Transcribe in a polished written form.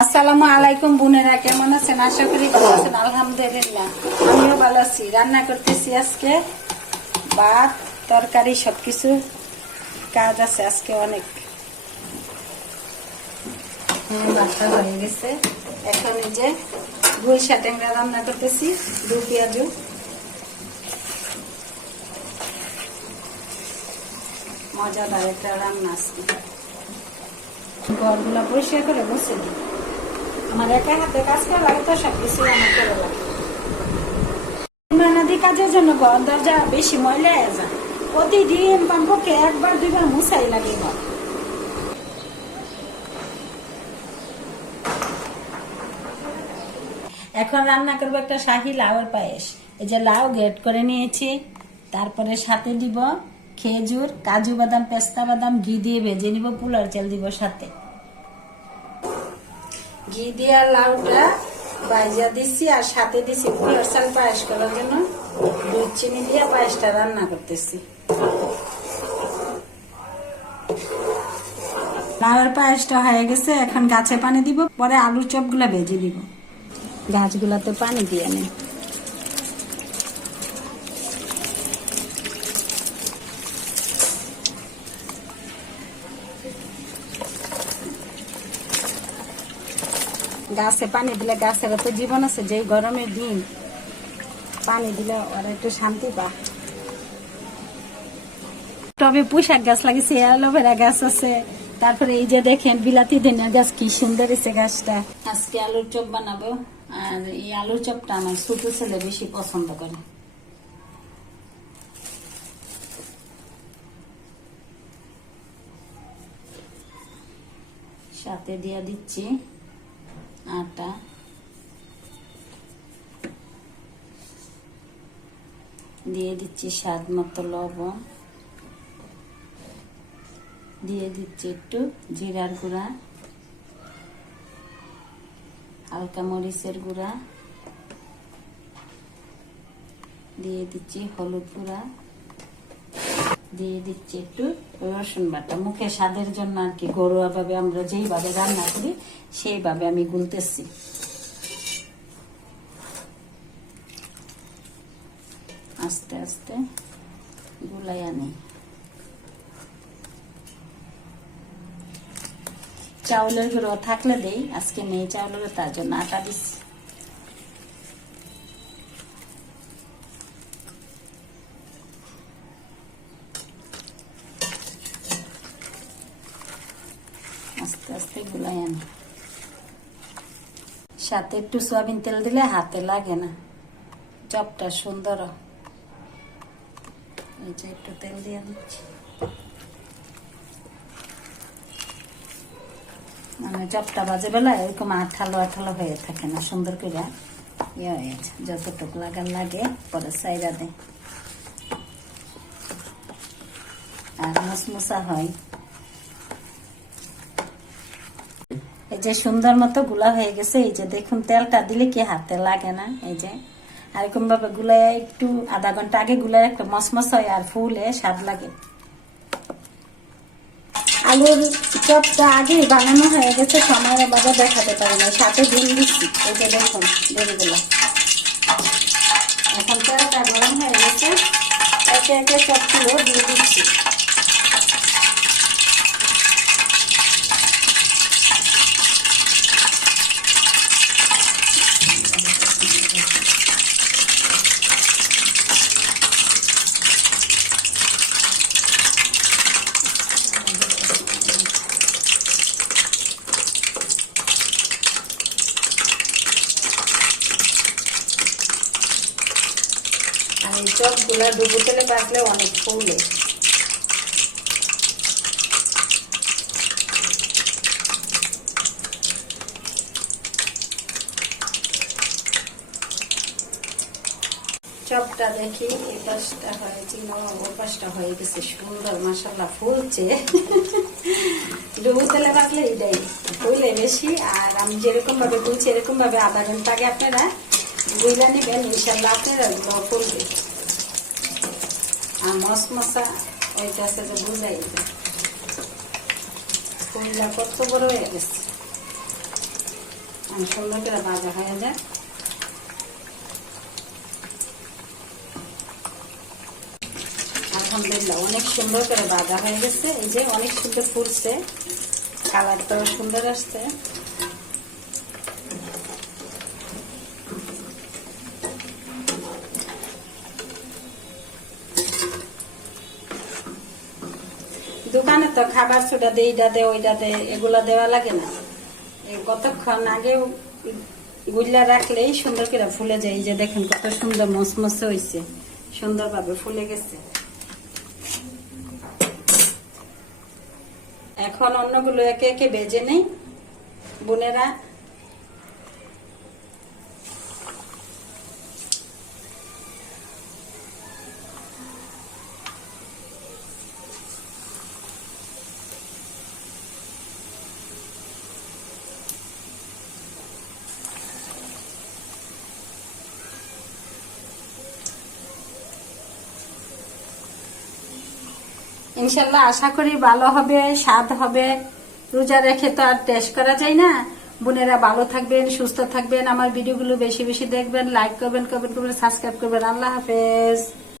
আসসালামু আলাইকুম বোনেরা, কেমন আছেন? আশা করি ভালো আছেন। আলহামদুলিল্লাহ আমিও ভালো আছি। রান্না করতেছি আজকে ভাত তরকারি সবকিছু কাজ আছে আজকে অনেক। ভাতটা হয়ে গেছে। এখন এই যে গুইশা ট্যাংরা রান্না করতেছি, দু পেঁয়াজু। মজাদার একটা রান্না আজকে। ঘরগুলা পরিষ্কার করে বসে দিই। আমার একা হাতে কাজ করা লাগে তো সবকিছু আমার করে লাগে। মেহনতি কাজের জন্য ঘর দরজা বেশি ময়লা হয়ে যায়। প্রতিদিন কমপক্ষে একবার দুইবার মুছাই লাগে ঘর। এখন রান্না করবো একটা শাহী লাউয়ের পায়েস। এই যে লাউ গ্রেট করে নিয়েছি, তারপরে সাথে দিব খেজুর, কাজু বাদাম, পেস্তা বাদাম, ঘি দিয়ে ভেজে নিব, পোলার চাল দিব সাথে। ঘি দিয়ে লাউটা ভাজা দিচ্ছি আর সাথে দিচ্ছি পোলার চাল পায়েস করার জন্য দুধ চিনি দিয়ে পায়েসটা রান্না করতেছি। লাউয়ের পায়েসটা হয়ে গেছে, এখন গাছে পানি দিব, পরে আলুর চপগুলা ভেজে দিব। গাছগুলাতে পানি দিয়ে নেই। গাছে পানি দিলে গাছের তো জীবন আছে। যে গরমের দিন পানি দিলে ওরা একটু শান্তি পা। তবে পুঁইশাক গাছ লাগিয়েছে, অ্যালোভেরা গাছ আছে, তারপরে এই যে দেখেন বিলাতি ধনিয়া গাছ, কি সুন্দর হয়েছে গাছটা। আজকে আলুর চপ বানাবো, আর এই আলুর চপটা আমার ছোট ছেলে বেশি পছন্দ করে। সাথে দিয়ে দিচ্ছি আটা, দিয়ে দিচ্ছি স্বাদ মতো লবণ, দিয়ে দিচ্ছি একটু জিরার গুঁড়া, হালকা মরিচের গুঁড়া, দিয়ে দিচ্ছি হলুদ গুঁড়া, দিয়ে দিচ্ছি একটু রসুন বাটা। মুখে স্বাদের জন্য আর কি, ঘরোয়া ভাবে আমরা যেইভাবে রান্না করি সেইভাবে আমি গুলতেছি। আস্তে আস্তে গুলাই আনি। চাউলের গুঁড়ো থাকলে দেই, আজকে নেই চাউলের, তার জন্য আটা দিচ্ছি। আস্তে আস্তে গুলাই আনি। সাথে একটু সয়াবিন তেল দিলে হাতে লাগে না, চপটা সুন্দর। এই যে একটু তেল দিয়ে দিচ্ছি, মানে চপটা বাজে বেলায় ওইরকম আঠালো আঠালো হয়ে থাকে না, সুন্দর করে ইয়ে হয়েছে। যতটুকু লাগার লাগে পরে সাইরা দেয় আর মুসমুসা হয়। এই যে সুন্দর মতো গুলা হয়ে গেছে। এই যে দেখুন, তেলটা দিলে কি হাতে লাগে না। এই যে এরকম ভাবে গুলাই একটু আধা ঘন্টা আগে গুলাই একটা মসমস হয় আর ফুলে স্বাদ লাগে। আলুর চপটা আগেই বানানো হয়ে গেছে, সময়ের অভাবে দেখাতে পারি না। সাথে ডিম দিচ্ছি, এই যে দেখুন ডিমগুলো। এখন তেলটা গরম হয়ে গেছে, একে একে চপগুলো দিয়ে দিচ্ছি। আর এই চপগুলা ডুবো তেলে ভাজলে অনেক ফুলে। চপটা দেখি এই পাশটা হয়েছে, ও পাশটা হয়ে গেছে সুন্দর, মাশাআল্লাহ ফুলছে। ডুবো তেলে ভাজলে এটাই ফুলে বেশি। আর আমি যেরকম ভাবে তুলছি এরকম ভাবে আধা ঘন্টা আগে আপনারা গুইলা নিবেন, ইনশাল্লাহ আপনারা ফুলবে। আর মশমশা ওইটা আছে যে বুঝাই ফুলটা কত বড় হয়ে গেছে। আর সুন্দর করে ভাজা হয়ে যায়। আলহামদুলিল্লাহ অনেক সুন্দর করে ভাজা হয়ে গেছে। এই যে অনেক সুন্দর ফুলছে, কালারটাও সুন্দর আসছে। দোকানে তো খাবার সোডা দে, এইটা দে ওইটা দে, এগুলা দেওয়া লাগে না। কতক্ষণ আগে গুল্লা রাখলেই সুন্দর করে ফুলে যায়। এই যে দেখেন কত সুন্দর মসমসে হয়েছে, সুন্দরভাবে ফুলে গেছে। এখন অন্যগুলো একে একে ভেজে নেই বোনেরা। ইনশাল্লাহ আশা করি ভালো হবে, স্বাদ হবে। রোজা রেখে তো আর টেস্ট করা যায় না। বোনেরা ভালো থাকবেন, সুস্থ থাকবেন, আমার ভিডিওগুলো বেশি বেশি দেখবেন, লাইক করবেন, কমেন্ট করবেন, সাবস্ক্রাইব করবেন। আল্লাহ হাফেজ।